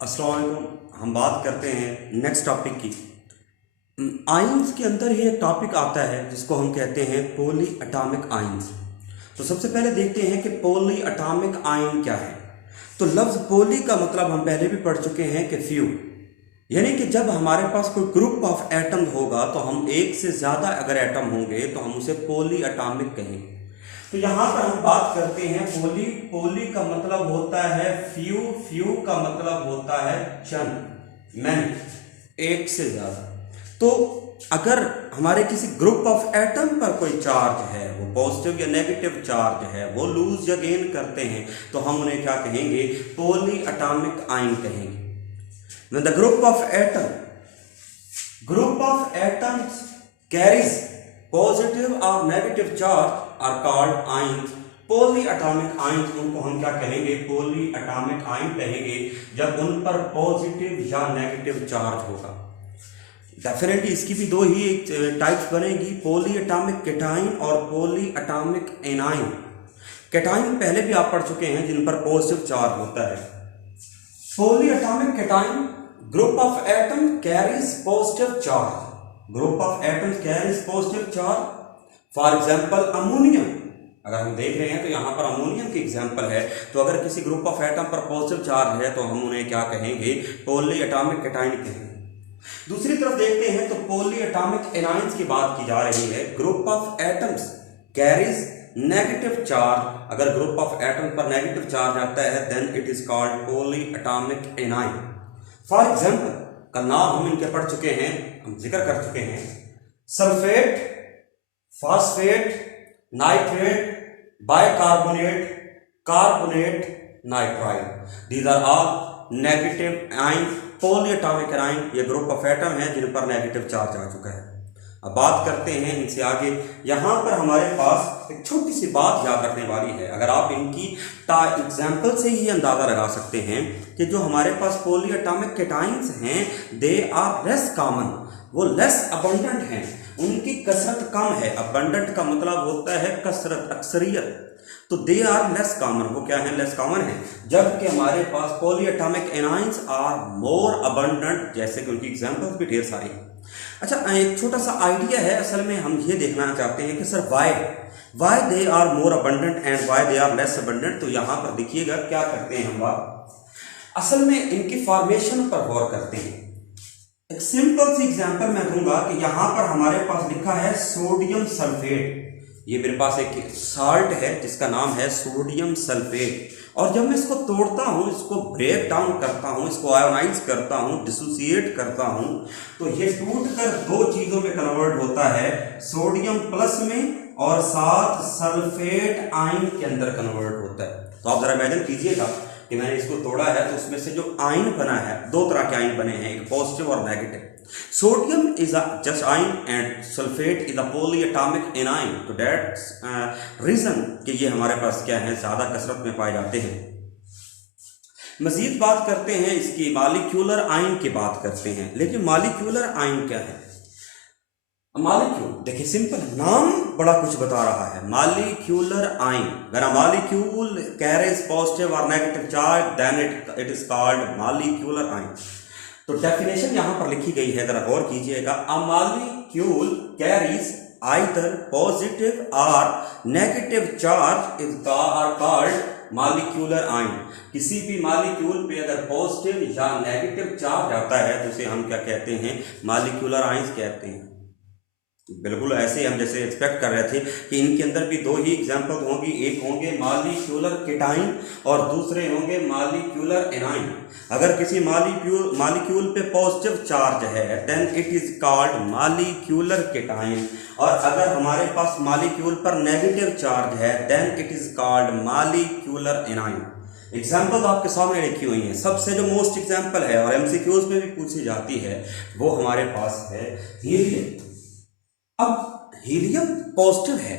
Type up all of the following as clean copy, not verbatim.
अस्सलाम वालेकुम। हम बात करते हैं नेक्स्ट टॉपिक की। आयंस के अंदर ही एक टॉपिक आता है जिसको हम कहते हैं पॉली एटॉमिक आयंस। तो सबसे पहले देखते हैं कि पॉली एटॉमिक आयन क्या है। तो लफ्ज़ पॉली का मतलब हम पहले भी पढ़ चुके हैं कि फ्यू, यानी कि जब हमारे पास कोई ग्रुप ऑफ एटम होगा तो हम एक से ज़्यादा अगर एटम होंगे तो हम उसे पॉली एटॉमिक कहेंगे। तो यहाँ पर हम बात करते हैं पॉली। पॉली का मतलब होता है फ्यू, फ्यू का मतलब होता है चंद, मैनी, एक से ज्यादा। तो अगर हमारे किसी ग्रुप ऑफ एटम पर कोई चार्ज है, वो पॉजिटिव या नेगेटिव चार्ज है, वो लूज या गेन करते हैं, तो हम उन्हें क्या कहेंगे? पॉली एटॉमिक आयन कहेंगे। When the group of atoms carries positive or negative charge are called ions. Polyatomic ions, उनको हम क्या कहेंगे? पॉलीएटॉमिक आयन कहेंगे जब उन पर पॉजिटिव या नेगेटिव चार्ज होगा। डेफिनेटली इसकी भी दो ही टाइप्स बनेगी, पॉलीएटॉमिक केटाइन और पॉलीएटॉमिक एनाइन। केटाइन पहले भी आप पढ़ चुके हैं, जिन पर पॉजिटिव चार्ज होता है। Polyatomic cation, group of atom carries positive charge, group of atom carries positive charge. For example ammonium, अगर हम देख रहे हैं तो यहाँ पर अमोनियम की एग्जांपल है। तो अगर किसी ग्रुप ऑफ एटम पर पॉजिटिव चार्ज है तो हम उन्हें क्या कहेंगे? पॉलीएटॉमिक केटाइन कहेंगे। दूसरी तरफ देखते हैं तो पॉलीएटॉमिक एनाइंस की बात की जा रही है। Group of atoms carries negative charge, अगर ग्रुप ऑफ एटम पर नेगेटिव चार्ज आता है then it is called polyatomic anion. For example का नाम हम इनके पढ़ चुके हैं, हम जिक्र कर चुके हैं, sulphate, phosphate, nitrate, bicarbonate, carbonate, nitride. These are all negative ion, polyatomic ion. ये ग्रुप ऑफ एटम है जिन पर नेगेटिव चार्ज आ चुका है। अब बात करते हैं इनसे आगे। यहां पर हमारे पास एक छोटी सी बात याद रखने वाली है। अगर आप इनकी एग्जाम्पल से ही अंदाजा लगा सकते हैं कि जो हमारे पास पॉलीएटॉमिक केटाइंस हैं दे आर लेस कॉमन, वो लेस अबंडेंट हैं, उनकी कसरत कम है। अबंडेंट का मतलब होता है कसरत, अक्सरियत। तो दे आर लेस कॉमन, वो क्या है? लेस कॉमन है। जबकि हमारे पास polyatomic anions are more abundant, जैसे कि उनकी एग्जाम्पल्स भी ढेर सारी हैं। अच्छा, एक छोटा सा आइडिया है, असल में हम ये देखना चाहते हैं कि sir why they are more abundant and why they are less abundant. तो यहां पर देखिएगा क्या करते हैं हम बात, असल में इनकी फॉर्मेशन पर गौर करते हैं। एक सिंपल सी एग्जांपल मैं दूंगा कि यहां पर हमारे पास लिखा है सोडियम सल्फेट। ये मेरे पास एक साल्ट है जिसका नाम है सोडियम सल्फेट, और जब मैं इसको तोड़ता हूँ, इसको ब्रेक डाउन करता हूँ, इसको आयोनाइज करता हूँ, डिसोसिएट करता हूँ, तो ये टूटकर दो चीजों में कन्वर्ट होता है, सोडियम प्लस में और साथ सल्फेट आयन के अंदर कन्वर्ट होता है। तो आप जरा इमेजिन कीजिएगा कि मैंने इसको तोड़ा है तो उसमें से जो आयन बना है, दो तरह के आयन बने हैं, एक पॉजिटिव और negative. Sodium is a just ion and sulphate is a polyatomic A9. तो दैट्स रीजन कि ये हमारे पास क्या है, ज्यादा कसरत में पाए जाते हैं। मजीद बात करते हैं इसकी मॉलिक्यूलर आयन की बात करते हैं। लेकिन मॉलिक्यूलर आयन क्या है? मॉलिक्यूल, देखिए सिंपल नाम बड़ा कुछ बता रहा है। Molecular ion, when a molecule carries positive और negative charge then it is called molecular ion. तो डेफिनेशन यहां पर लिखी गई है, जरा गौर कीजिएगा। A molecule carries either positive और negative charge is are called molecular ion. किसी भी मॉलिक्यूल पे अगर पॉजिटिव या नेगेटिव चार्ज आता है तो उसे हम क्या कहते हैं? मॉलिक्यूलर आयंस कहते हैं। बिल्कुल ऐसे हम जैसे एक्सपेक्ट कर रहे थे कि इनके अंदर भी दो ही एग्जांपल होंगी, एक होंगे मॉलिक्यूलर केटाइन और दूसरे होंगे मॉलिक्यूलर एनाइन। अगर किसी मॉलिक्यूल पे पॉजिटिव चार्ज है then it is called molecular cation, और अगर हमारे पास मॉलिक्यूल पर नेगेटिव चार्ज है then it is called molecular anion. Example आपके सामने लिखी हुई हैं। सबसे जो मोस्ट एग्जाम्पल है और एमसीक्यूज में भी पूछी जाती है वो हमारे पास है हीलियम। अब हीलियम पॉजिटिव है,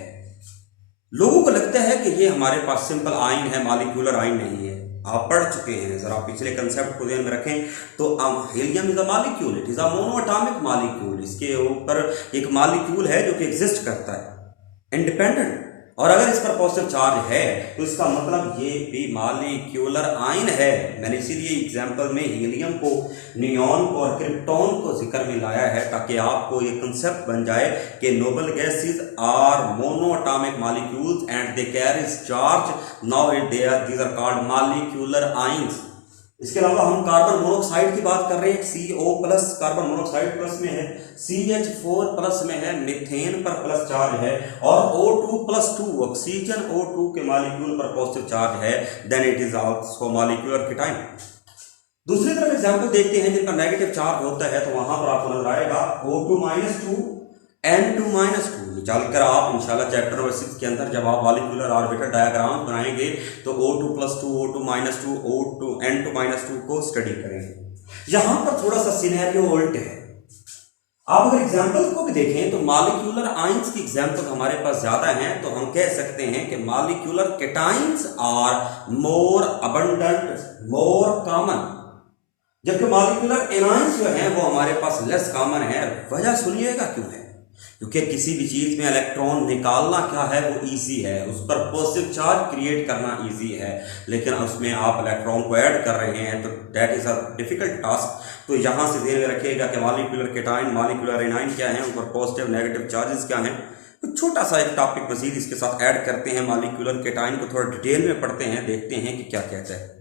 लोगों को लगता है कि ये हमारे पास सिंपल आयन है, मॉलिक्यूलर आयन नहीं है। आप पढ़ चुके हैं, जरा पिछले कंसेप्ट को ध्यान में रखें। तो helium is a molecule, it is a monoatomic molecule. इसके ऊपर एक मॉलिक्यूल है जो कि एग्जिस्ट करता है इंडिपेंडेंट और अगर इस पर पॉजिटिव चार्ज है तो इसका मतलब ये भी मॉलिक्यूलर आयन है। मैंने इसीलिए एग्जांपल में हीलियम को, नियॉन को और क्रिप्टॉन को जिक्र में लाया है ताकि आपको ये कंसेप्ट बन जाए कि noble gases are monoatomic molecules and they carry charge, now these are called molecular ions. इसके अलावा हम कार्बन मोनोऑक्साइड की बात कर रहे हैं, CO plus carbon monoxide plus में है, CH4 प्लस में है, मीथेन पर प्लस चार्ज है और O2 प्लस 2 ऑक्सीजन O2 के मॉलिक्यूल पर पॉजिटिव चार्ज है, then it is also molecular cation. दूसरी तरफ एग्जांपल देखते हैं जिनका नेगेटिव चार्ज होता है, तो वहां पर आपको नजर आएगा O2-2 N2-2। चलकर आप इंशाल्लाह चैप्टर नंबर 6 के अंदर जब आप मॉलिक्यूलर ऑर्बिटल डायग्राम बनाएंगे तो O2+2 O2-2 O2 N2-2 को स्टडी करेंगे। यहां पर थोड़ा सा सिनेरियो उल्ट है। आप अगर एग्जाम्पल को भी देखें तो मॉलिक्यूलर आयंस की एग्जाम्पल हमारे पास ज्यादा हैं, तो हम कह सकते हैं कि molecular cations are more abundant, more common, जबकि मॉलिक्यूलर एनायंस जो हैं वो हमारे पास लेस कॉमन है। वजह सुनिएगा क्यों है, क्योंकि किसी भी चीज में इलेक्ट्रॉन निकालना क्या है वो इजी है, उस पर पॉजिटिव चार्ज क्रिएट करना इजी है, लेकिन उसमें आप इलेक्ट्रॉन को ऐड कर रहे हैं तो that is a difficult task. तो यहां से ध्यान में रखिएगा कि मॉलिक्यूलर केटाइन, मॉलिक्यूलर एनाइन क्या है, उन पर पॉजिटिव नेगेटिव चार्जेस क्या हैं। तो छोटा सा एक टॉपिक मजीद इसके साथ ऐड करते हैं, मॉलिक्यूलर केटाइन को थोड़ा डिटेल में पढ़ते हैं, देखते हैं कि क्या कहता है।